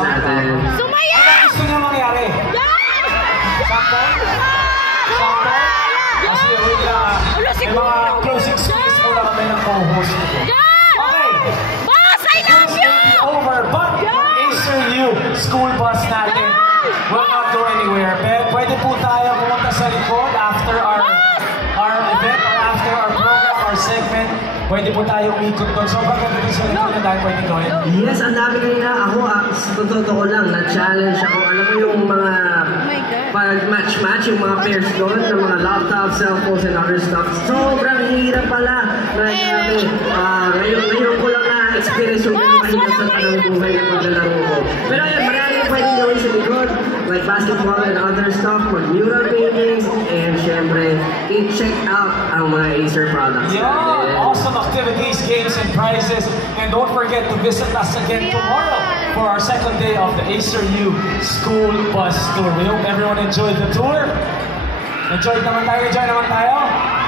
natin. Sumaya! Ano gusto niya mangyari? Sample? Sample? Kasi wait lang. May mga closing speech muna kami ng co-host nito. Okay. Boss, I love you! Over, but Acer U school bus natin will not go anywhere. Pwede po tayo pumunta sa likod after our event or after our program, our segment. Pwede po tayo umikot doon. Sobrang ganda din sa likod na tayo pwede gawin. Yes, ang dami kanina. Ako, sa totoo lang, na-challenge ako. Alam mo yung mga pag-match-match, yung mga pairs doon, ng mga laptops, cellphones, and other stuff. Sobrang hirap pala. Ngayon ko lang na-experience yung ganun sa tanong buhay ng paglalaro ko. Pero ayun, marami pwede gawin sa likod, like basketball and other stuff, mag-mural paintings, and syempre, i-check out ang mga Acer products. Yeah, awesome activities, games, and prizes. And don't forget to visit us again tomorrow for our second day of the Acer U School Bus Tour. We hope everyone enjoyed the tour. Enjoy naman tayo.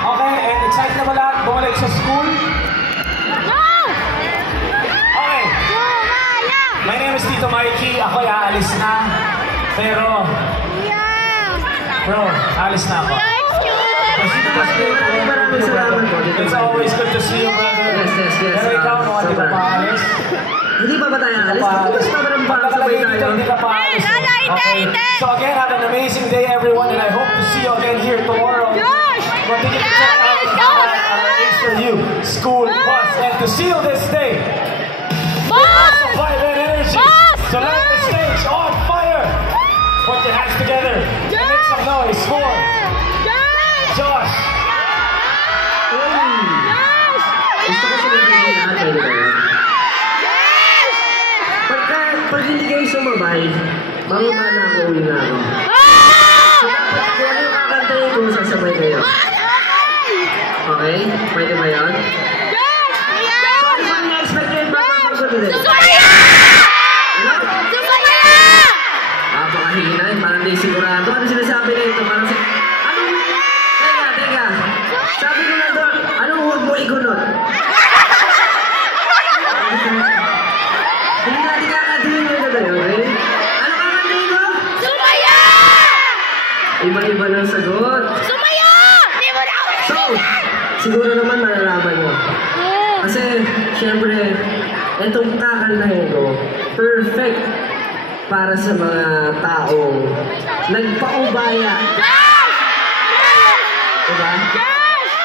Okay, and excited na ba lahat bumalik sa school? Okay. My name is Tito Mikey. Ako'y aalis na. Pero, bro, aalis na ako. Maraming salamat po. It's always good to see you, brother. Yes. Pero ikaw, hindi ka pa alis. Hindi pa ba tayo alis? Basta ba ng bang sabay tayo? Hindi ka pa alis. Okay. So again, have an amazing day, everyone, and I hope to see you again here tomorrow. Continue to check out our Acer U School Bus. And to seal this day, Boss! Vibe and energy. So let the stage on fire. Put your hands together and make some noise for Josh. Pag hindi kayo sumabay, mga na ako uwi na ako. Kung ano yung kakantayin ko, sasabay kayo. Okay? Pwede ba yan? So, ano ba na-expect kayo ba ang pagsabi? Sumaya! Napakahinay, parang di sigurado. Ano sinasabi na ito? Parang Teka. Sabi ko na doon, anong huwag mo igunot? Hindi natin kakadihin mo na tayo, okay? Ano kakadihin mo? Sumaya! Iba-iba ng sagot. Sumaya! Hindi mo na ako So, siguro naman malalaman mo. Kasi, syempre, itong kakantahin ko, perfect para sa mga taong nagpaubaya. Diba?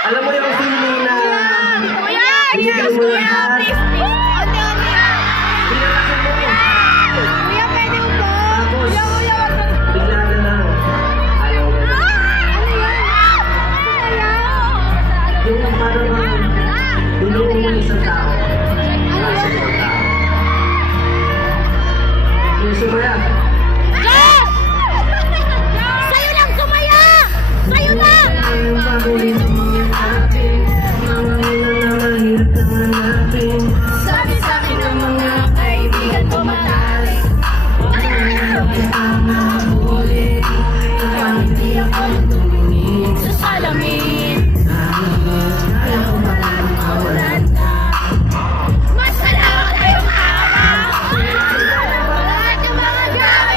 Alam mo yung feeling na binigay mo lahat, pinalakan mo. Tapos, bigla na lang, ayaw mo na. Yung parang binigay mo isang tao, sa isang tao. Yung sumaya. Sa'yo lang, Sumaya! Sa'yo lang! Sabi ng mga kaibigan ko mataas. Ang mahuli, kapag hindi ako tumingin sa salamin. Kaya ko malang kawalan ka. Mas malawak tayong araw. Lahat ng mga gamit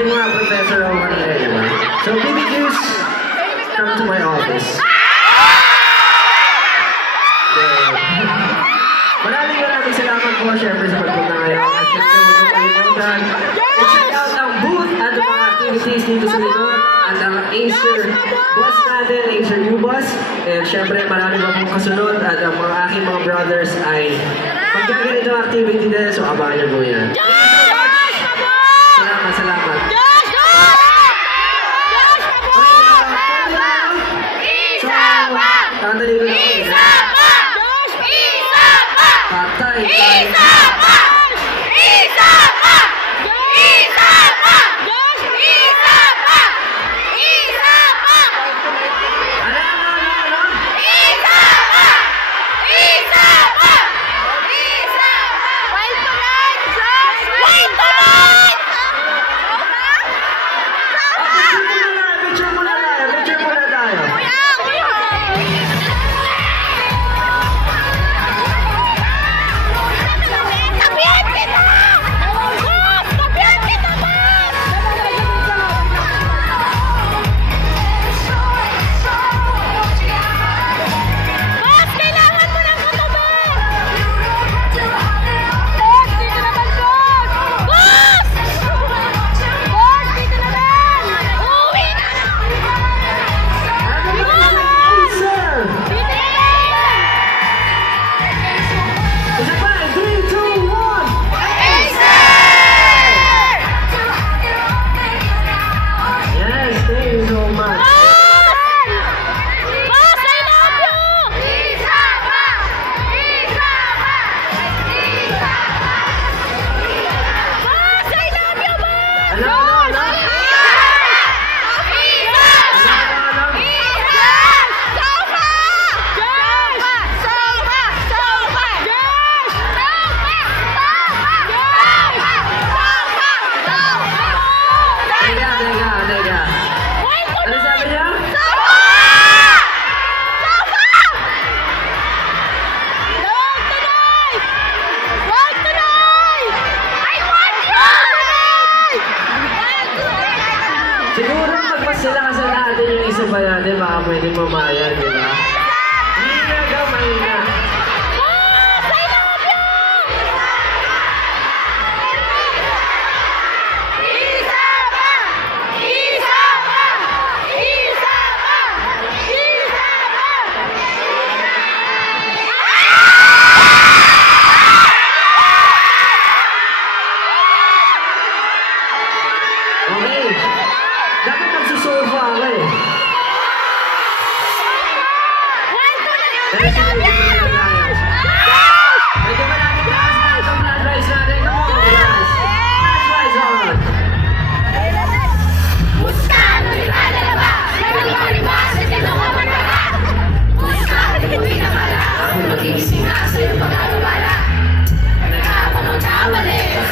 Sabi mo nga, Professor ako kanina, di ba? So, PBQs, come to my office. Maraming salamat po, syempre, sa pagpunta ngayon. At syempre, magpapalimutan. I-check out ang booth at ang mga activities dito sa likod. At ang Acer bus natin, Acer U-Bus. And syempre, marami pa pong kasunod. At ang mga aking mga brothers ay magkaganitong activity din. So, abangan niyo po yan. Salamat, salamat. Tandali ko lang. Patay tayo. Siguro magpasilakasan natin yung isa pa natin, baka pwede mamayan, di ba? Hindi na gamay na. Okay. Dapat nagsusurfa ako eh. Pwede ba natin taas na itong blood rise natin? Come on, guys. Blood rise on.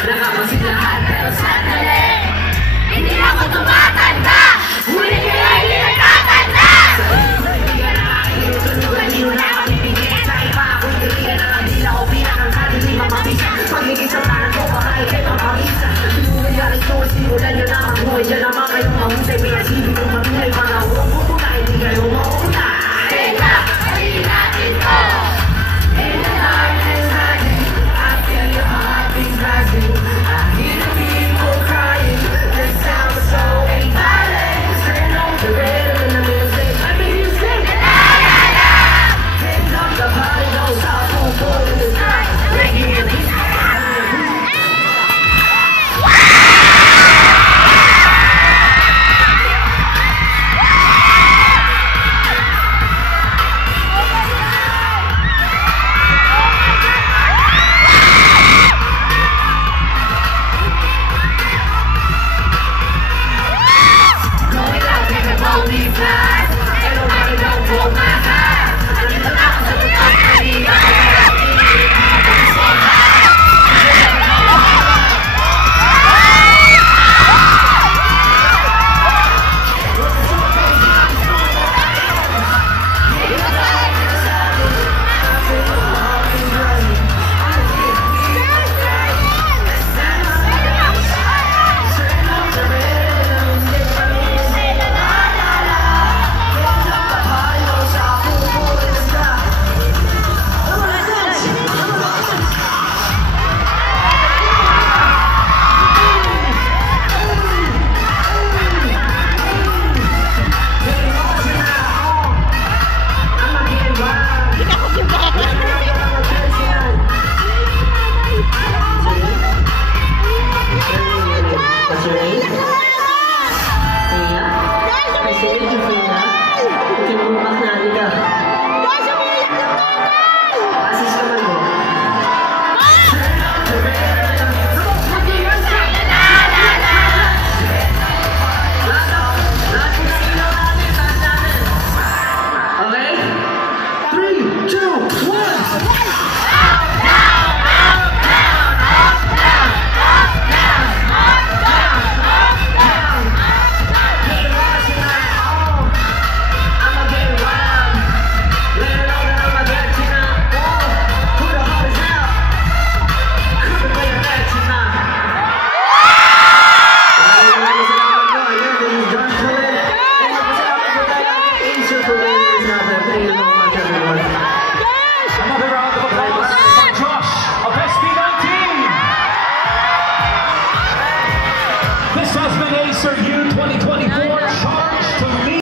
Nakapasin lahat pero sandali. Hindi ako tumatanda! Ngunit kaya hindi nagtatanda! Tinutunugan niyo na kapipigil sa iba. Kung tuloy na lang din ako pinakangkali ni mamamisa. Pagiging sa parang ko baka ikay mamamisa. Tinutunugan niyo rin ito, simulan niyo na magbuhay. Diyan naman kayong mahusay. Pinasibig ko